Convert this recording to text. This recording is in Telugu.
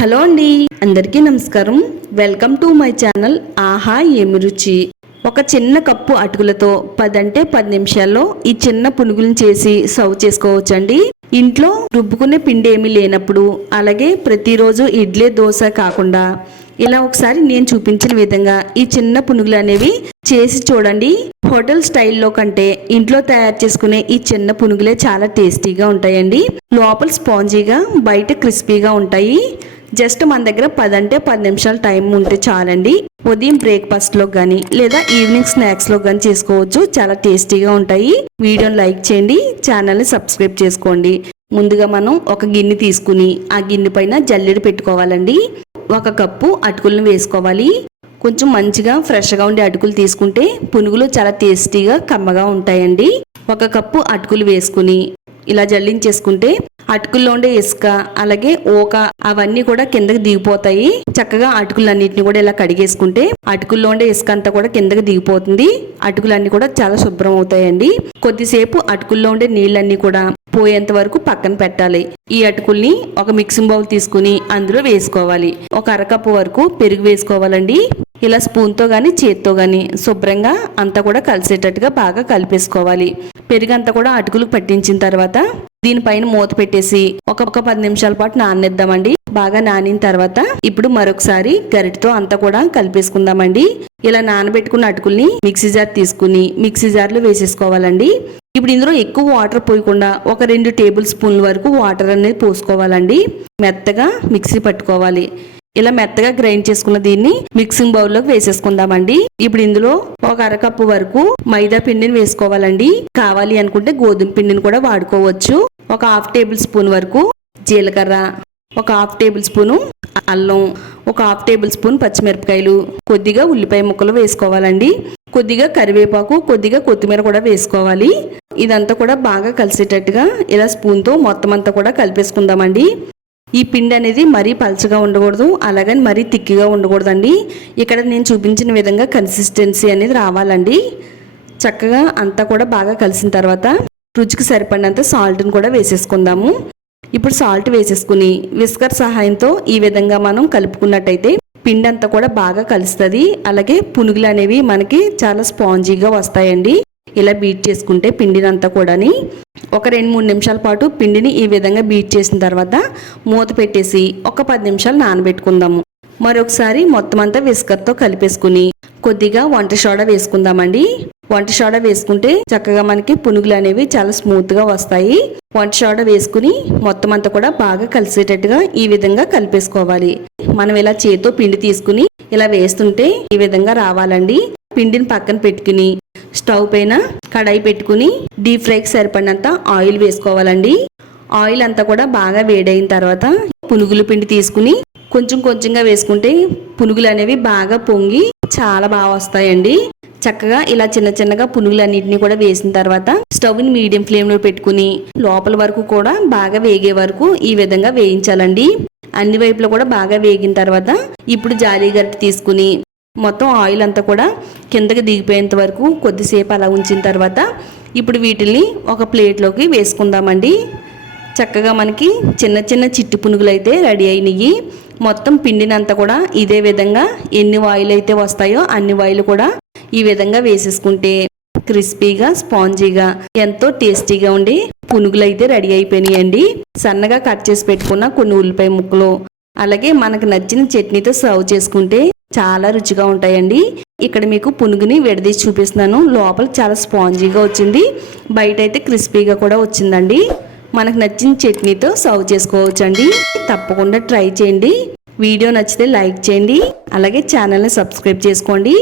హలో అండి. అందరికీ నమస్కారం. వెల్కమ్ టు మై ఛానల్ ఆహా ఏమి రుచి. ఒక చిన్న కప్పు అటుకులతో పదంటే పది నిమిషాల్లో ఈ చిన్న పునుగులను చేసి సర్వ్ చేసుకోవచ్చండి. ఇంట్లో రుబ్బుకునే పిండి ఏమీ లేనప్పుడు అలాగే ప్రతిరోజు ఇడ్లీ దోశ కాకుండా ఇలా ఒకసారి నేను చూపించిన విధంగా ఈ చిన్న పునుగులు అనేవి చేసి చూడండి. హోటల్ స్టైల్లో కంటే ఇంట్లో తయారు చేసుకునే ఈ చిన్న పునుగులే చాలా టేస్టీగా ఉంటాయండి. లోపల స్పాంజీగా బయట క్రిస్పీగా ఉంటాయి. జస్ట్ మన దగ్గర పది అంటే పది నిమిషాలు టైం ఉంటే చాలండి. ఉదయం బ్రేక్ఫాస్ట్లో కానీ లేదా ఈవినింగ్ స్నాక్స్లో కానీ చేసుకోవచ్చు. చాలా టేస్టీగా ఉంటాయి. వీడియోని లైక్ చేయండి. ఛానల్ని సబ్స్క్రైబ్ చేసుకోండి. ముందుగా మనం ఒక గిన్నె తీసుకుని ఆ గిన్నె పైన జల్లెడ పెట్టుకోవాలండి. ఒక కప్పు అటుకులను వేసుకోవాలి. కొంచెం మంచిగా ఫ్రెష్గా ఉండే అటుకులు తీసుకుంటే పునుగులు చాలా టేస్టీగా కమ్మగా ఉంటాయండి. ఒక కప్పు అటుకులు వేసుకుని ఇలా జల్లించేసుకుంటే అటుకుల్లో ఉండే ఇసుక అలాగే ఓక అవన్నీ కూడా కిందకి దిగిపోతాయి. చక్కగా అటుకులన్నిటిని కూడా ఇలా కడిగేసుకుంటే అటుకుల్లో ఉండే ఇసుక అంతా కూడా కిందకి దిగిపోతుంది. అటుకులన్నీ కూడా చాలా శుభ్రం అవుతాయండి. కొద్దిసేపు అటుకుల్లో ఉండే నీళ్ళన్నీ కూడా పోయేంత వరకు పక్కన పెట్టాలి. ఈ అటుకుల్ని ఒక మిక్సింగ్ బౌల్ తీసుకుని అందులో వేసుకోవాలి. ఒక అరకప్పు వరకు పెరుగు వేసుకోవాలండి. ఇలా స్పూన్తో కానీ చేత్తో కానీ శుభ్రంగా అంతా కూడా కలిసేటట్టుగా బాగా కలిపేసుకోవాలి. పెరుగంతా కూడా అటుకులకు పట్టించిన తర్వాత దీనిపైన మూత పెట్టేసి ఒక ఒక పది నిమిషాల పాటు నాననిద్దామండి బాగా నానిన తర్వాత ఇప్పుడు మరొకసారి గరిటతో అంతా కూడా కలిపేసుకుందామండి. ఇలా నానబెట్టుకున్న అటుకుల్ని మిక్సీ జార్ తీసుకుని మిక్సీ జార్లో వేసేసుకోవాలండి. ఇప్పుడు ఇందులో ఎక్కువ వాటర్ పోయకుండా ఒక రెండు టేబుల్ స్పూన్ల వరకు వాటర్ అనేది పోసుకోవాలండి. మెత్తగా మిక్సీ పట్టుకోవాలి. ఇలా మెత్తగా గ్రైండ్ చేసుకున్న దీన్ని మిక్సింగ్ బౌల్లోకి వేసేసుకుందామండి. ఇప్పుడు ఇందులో ఒక అరకప్పు వరకు మైదా పిండిని వేసుకోవాలండి. కావాలి అనుకుంటే గోధుమ పిండిని కూడా వాడుకోవచ్చు. ఒక హాఫ్ టేబుల్ స్పూన్ వరకు జీలకర్ర ఒక హాఫ్ టేబుల్ స్పూను అల్లం ఒక హాఫ్ టేబుల్ స్పూన్ పచ్చిమిరపకాయలు కొద్దిగా ఉల్లిపాయ ముక్కలు వేసుకోవాలండి. కొద్దిగా కరివేపాకు కొద్దిగా కొత్తిమీర కూడా వేసుకోవాలి. ఇదంతా కూడా బాగా కలిసేటట్టుగా ఇలా స్పూన్తో మొత్తం అంతా కూడా కలిపేసుకుందామండి. ఈ పిండి అనేది మరీ పలచగా ఉండకూడదు అలాగని మరీ తిక్కిగా ఉండకూడదండి. ఇక్కడ నేను చూపించిన విధంగా కన్సిస్టెన్సీ అనేది రావాలండి. చక్కగా అంతా కూడా బాగా కలిసిన తర్వాత రుచికి సరిపడినంత సాల్ట్ని కూడా వేసేసుకుందాము. ఇప్పుడు సాల్ట్ వేసేసుకుని విస్కర్ సహాయంతో ఈ విధంగా మనం కలుపుకున్నట్టయితే పిండి అంతా కూడా బాగా కలుస్తుంది. అలాగే పునుగులు అనేవి మనకి చాలా స్పాంజీగా వస్తాయండి. ఇలా బీట్ చేసుకుంటే పిండినంతా కూడాని. ఒక రెండు మూడు నిమిషాల పాటు పిండిని ఈ విధంగా బీట్ చేసిన తర్వాత మూత పెట్టేసి ఒక పది నిమిషాలు నానబెట్టుకుందాము. మరొకసారి మొత్తం అంతా విస్కర్తో కలిపేసుకుని కొద్దిగా వంట సోడా వేసుకుందామండి. వంట సోడా వేసుకుంటే చక్కగా మనకి పునుగులు అనేవి చాలా స్మూత్గా వస్తాయి. వంట సోడా వేసుకుని మొత్తం అంతా కూడా బాగా కలిసేటట్టుగా ఈ విధంగా కలిపేసుకోవాలి. మనం ఇలా చేతితో పిండి తీసుకుని ఇలా వేస్తుంటే ఈ విధంగా రావాలండి. పిండిని పక్కన పెట్టుకుని స్టవ్ పైన కడాయి పెట్టుకుని డీప్ ఫ్రైకి సరిపడినంత ఆయిల్ వేసుకోవాలండి. ఆయిల్ అంతా కూడా బాగా వేడైన తర్వాత పునుగుల పిండి తీసుకుని కొంచెం కొంచెంగా వేసుకుంటే పునుగులు అనేవి బాగా పొంగి చాలా బాగా వస్తాయండి. చక్కగా ఇలా చిన్న చిన్నగా పునుగులన్నింటినీ కూడా వేసిన తర్వాత స్టవ్ని మీడియం ఫ్లేమ్లో పెట్టుకుని లోపల వరకు కూడా బాగా వేగే వరకు ఈ విధంగా వేయించాలండి. అన్ని వైపులో కూడా బాగా వేగిన తర్వాత ఇప్పుడు జాలీ గరిటె తీసుకుని మొత్తం ఆయిల్ అంతా కూడా కిందకి దిగిపోయేంత వరకు కొద్దిసేపు అలా ఉంచిన తర్వాత ఇప్పుడు వీటిని ఒక ప్లేట్లోకి వేసుకుందామండి. చక్కగా మనకి చిన్న చిన్న చిట్టు పునుగులు అయితే రెడీ అయినాయి మొత్తం పిండినంతా కూడా ఇదే విధంగా ఎన్ని వాయిల్ అయితే వస్తాయో అన్ని వాయిల్ కూడా ఈ విధంగా వేసేసుకుంటే క్రిస్పీగా స్పాంజీగా ఎంతో టేస్టీగా ఉండి పునుగులు అయితే రెడీ అయిపోయినాయండి. సన్నగా కట్ చేసి పెట్టుకున్న కొన్ని ఉల్లిపాయ ముక్కలు అలాగే మనకు నచ్చిన చట్నీతో సర్వ్ చేసుకుంటే చాలా రుచిగా ఉంటాయండి. ఇక్కడ మీకు పునుగుని విడదీసి చూపిస్తున్నాను. లోపల చాలా స్పాంజీగా వచ్చింది. బయట అయితే క్రిస్పీగా కూడా వచ్చిందండి. మనకు నచ్చిన చట్నీతో సర్వ్ చేసుకోవచ్చు అండి తప్పకుండా ట్రై చేయండి. వీడియో నచ్చితే లైక్ చేయండి. అలాగే ఛానల్ని సబ్స్క్రైబ్ చేసుకోండి.